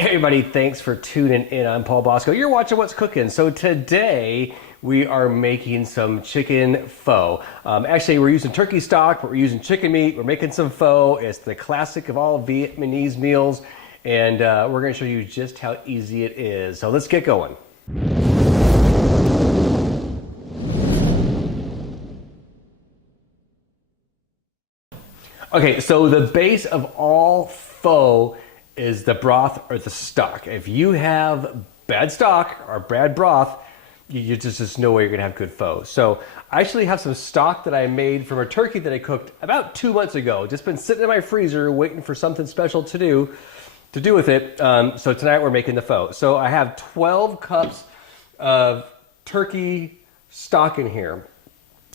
Everybody, thanks for tuning in. I'm Paul Bosco. You're watching What's Cooking. So today we are making some chicken pho. Actually, we're using turkey stock, but we're using chicken meat. We're making some pho. It's the classic of all Vietnamese meals, and we're going to show you just how easy it is. So let's get going. Okay, so the base of all pho is the broth or the stock. If you have bad stock or bad broth, you just no way you're gonna have good pho. So I actually have some stock that I made from a turkey that I cooked about 2 months ago. Just been sitting in my freezer waiting for something special to do with it. So tonight we're making the pho. So I have 12 cups of turkey stock in here.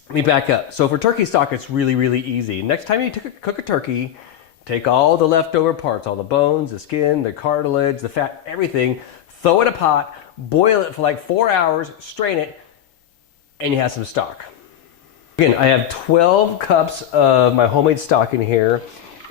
Let me back up. So for turkey stock, it's really, really easy. Next time you cook a turkey, take all the leftover parts, all the bones, the skin, the cartilage, the fat, everything, throw it in a pot, boil it for like 4 hours, strain it, and you have some stock. Again, I have 12 cups of my homemade stock in here,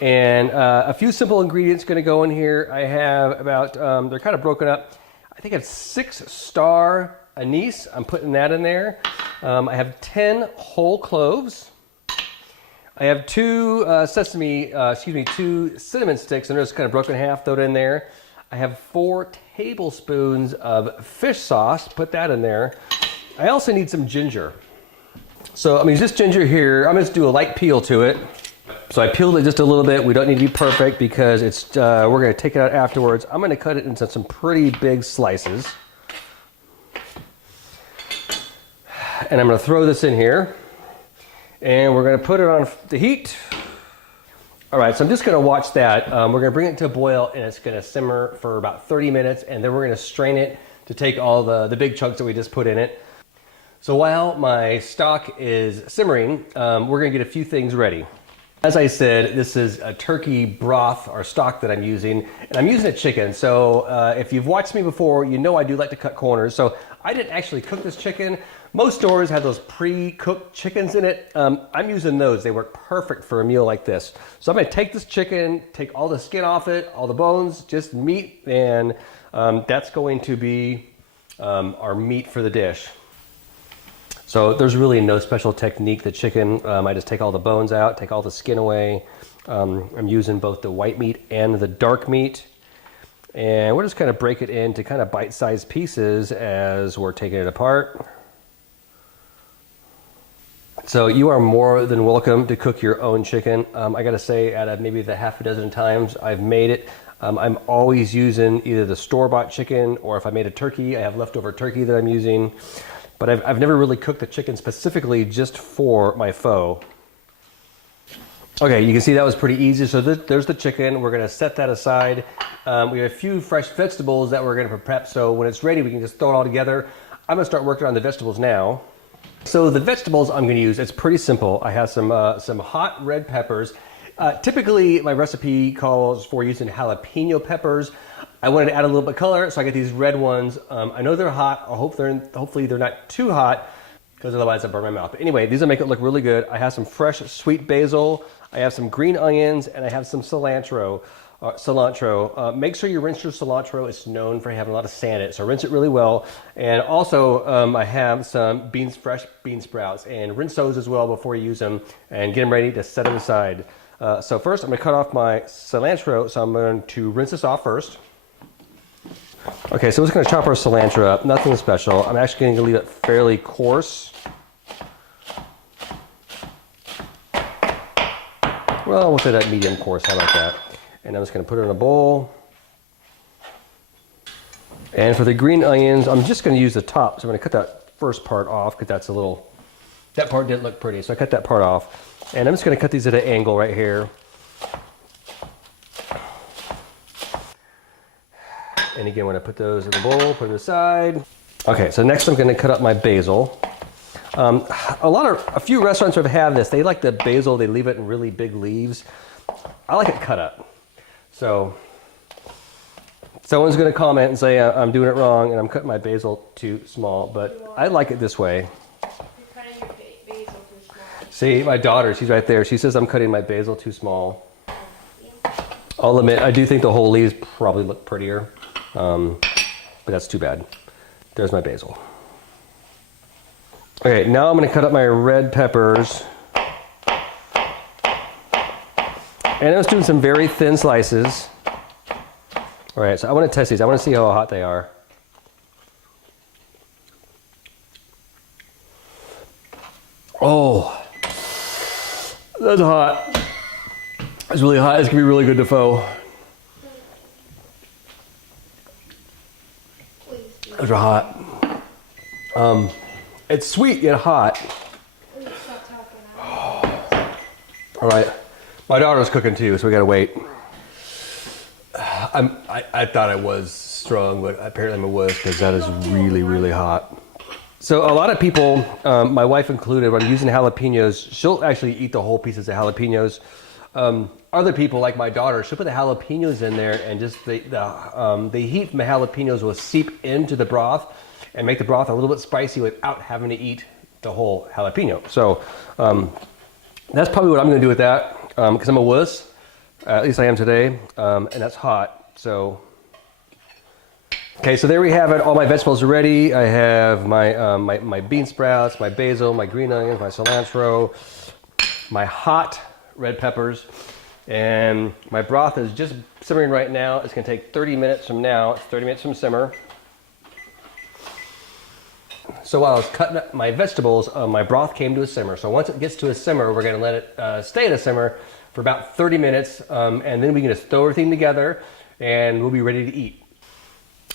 and a few simple ingredients going to go in here. I have about, they're kind of broken up. I think I have 6 star anise. I'm putting that in there. I have 10 whole cloves. I have 2 2 cinnamon sticks, and they're just kind of broken in half, throw it in there. I have 4 tablespoons of fish sauce, put that in there. I also need some ginger. So I'm gonna use this ginger here. I'm gonna do a light peel to it. So I peeled it just a little bit. We don't need to be perfect because it's we're gonna take it out afterwards. I'm gonna cut it into some pretty big slices. And I'm going to throw this in here, and we're going to put it on the heat. All right, so I'm just going to watch that. We're going to bring it to a boil, and it's going to simmer for about 30 minutes, and then we're going to strain it to take all the big chunks that we just put in it. So while my stock is simmering, we're going to get a few things ready. As I said, this is a turkey broth or stock that I'm using, and I'm using a chicken. So if you've watched me before, you know I do like to cut corners. So I didn't actually cook this chicken. Most stores have those pre-cooked chickens in it. I'm using those. They work perfect for a meal like this. So I'm gonna take this chicken, take all the skin off it, all the bones, just meat, and that's going to be our meat for the dish. So there's really no special technique. The chicken, I just take all the bones out, take all the skin away. I'm using both the white meat and the dark meat. And we'll just kind of break it into kind of bite-sized pieces as we're taking it apart. So you are more than welcome to cook your own chicken. I gotta say, out of maybe the half a dozen times I've made it, I'm always using either the store-bought chicken, or if I made a turkey, I have leftover turkey that I'm using. But I've never really cooked the chicken specifically just for my pho. Okay, you can see that was pretty easy. So there's the chicken. We're gonna set that aside. We have a few fresh vegetables that we're gonna prep, so when it's ready, we can just throw it all together. I'm gonna start working on the vegetables now. So the vegetables I'm going to use, it's pretty simple. I have some hot red peppers. Typically, my recipe calls for using jalapeno peppers. I wanted to add a little bit of color, so I get these red ones. I know they're hot. Hopefully they're not too hot, because otherwise I burn my mouth. But anyway, these will make it look really good. I have some fresh sweet basil. I have some green onions, and I have some cilantro. Make sure you rinse your cilantro. It's known for having a lot of sand in it, so rinse it really well. And also, I have some fresh bean sprouts, and rinse those as well before you use them, and get them ready to set them aside. So first, I'm going to cut off my cilantro, so I'm going to rinse this off first. Okay, so we're just going to chop our cilantro up. Nothing special. I'm actually going to leave it fairly coarse. Well, we'll say that medium coarse. How about that? And I'm just going to put it in a bowl. And for the green onions, I'm just going to use the top. So I'm going to cut that first part off, because that part didn't look pretty. So I cut that part off. And I'm just going to cut these at an angle right here. And again, when I put those in the bowl, put it aside. Okay, so next I'm going to cut up my basil. A few restaurants have this. They like the basil, they leave it in really big leaves. I like it cut up. So someone's going to comment and say I'm doing it wrong and I'm cutting my basil too small, but I like it this way. You're cutting your basil too small. See, my daughter, she's right there. She says I'm cutting my basil too small. I'll admit, I do think the whole leaves probably look prettier. But that's too bad. There's my basil. Okay, now I'm going to cut up my red peppers. And I was doing some very thin slices. All right, so I want to test these. I want to see how hot they are. Oh, that's hot. It's really hot. It's going to be really good to pho. Those are hot. It's sweet yet hot. All right. My daughter's cooking too, so we gotta wait. I thought I was strong, but apparently I was, because that is really, really hot. So a lot of people, my wife included, when I'm using jalapenos, she'll actually eat the whole pieces of jalapenos. Other people, like my daughter, she'll put the jalapenos in there, and just the heat from the jalapenos will seep into the broth and make the broth a little bit spicy without having to eat the whole jalapeno. So that's probably what I'm going to do with that, because I'm a wuss. At least I am today, and that's hot. So, okay, so there we have it. All my vegetables are ready. I have my bean sprouts, my basil, my green onions, my cilantro, my hot red peppers, and my broth is just simmering right now. It's going to take 30 minutes from now. It's 30 minutes from simmer. So while I was cutting up my vegetables, my broth came to a simmer. So once it gets to a simmer, we're going to let it stay at a simmer for about 30 minutes, and then we can just throw everything together, and we'll be ready to eat.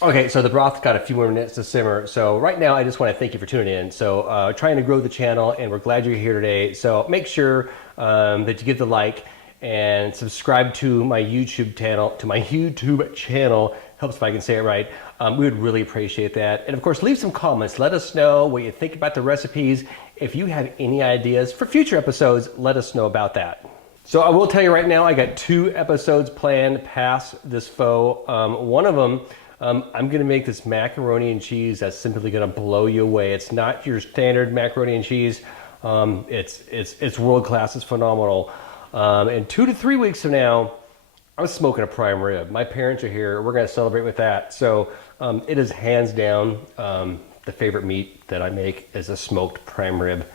Okay, so the broth's got a few more minutes to simmer. So right now, I just want to thank you for tuning in. So trying to grow the channel, and we're glad you're here today. So make sure that you give the like and subscribe to my YouTube channel. Helps if I can say it right. We would really appreciate that. And of course, leave some comments. Let us know what you think about the recipes. If you have any ideas for future episodes, let us know about that. So I will tell you right now, I got 2 episodes planned past this pho. One of them, I'm gonna make this macaroni and cheese that's simply gonna blow you away. It's not your standard macaroni and cheese. It's world class, it's phenomenal. And 2 to 3 weeks from now, I was smoking a prime rib. My parents are here. We're going to celebrate with that. So it is hands down the favorite meat that I make is a smoked prime rib.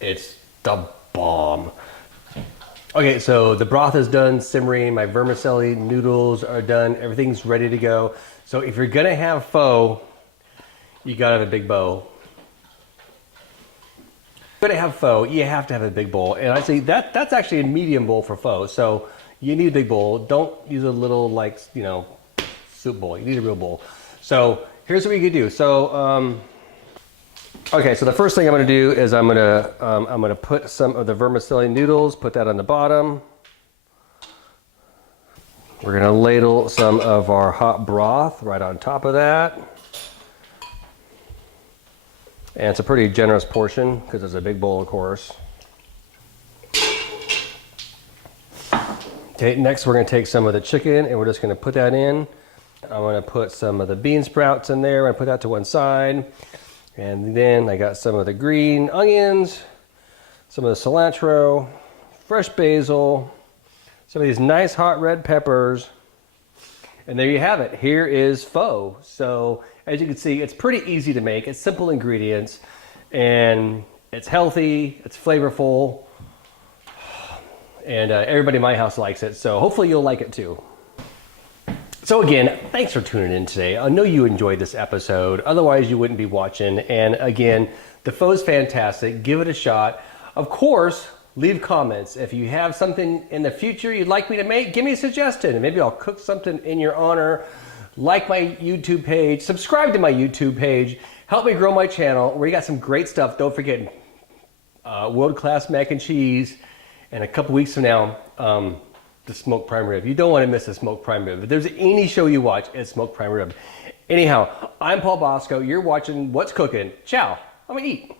It's the bomb. Okay, so the broth is done simmering. My vermicelli noodles are done. Everything's ready to go. So if you're going to have pho, you got to have a big bowl. If you're going to have pho, you have to have a big bowl. And I say that's actually a medium bowl for pho. So you need a big bowl. Don't use a little, like, soup bowl. You need a real bowl. So here's what we could do. So, okay, so the first thing I'm going to do is I'm going to put some of the vermicelli noodles, put that on the bottom. We're going to ladle some of our hot broth right on top of that. And it's a pretty generous portion because it's a big bowl, of course. Okay, next we're going to take some of the chicken and we're just going to put that in. I'm going to put some of the bean sprouts in there. I'm going to put that to one side. And then I got some of the green onions, some of the cilantro, fresh basil, some of these nice hot red peppers. And there you have it. Here is pho. So as you can see, it's pretty easy to make. It's simple ingredients and it's healthy, it's flavorful. And everybody in my house likes it, so hopefully you'll like it too. So again, thanks for tuning in today. I know you enjoyed this episode, otherwise you wouldn't be watching. And again, the pho's fantastic. Give it a shot. Of course, leave comments. If you have something in the future you'd like me to make, give me a suggestion, and maybe I'll cook something in your honor. Like my YouTube page, subscribe to my YouTube page, help me grow my channel. We got some great stuff. Don't forget world-class mac and cheese. And a couple weeks from now, the smoked prime rib. You don't want to miss the smoked prime rib. If there's any show you watch, it's smoked prime rib. Anyhow, I'm Paul Bosco. You're watching What's Cooking. Ciao. I'm going to eat.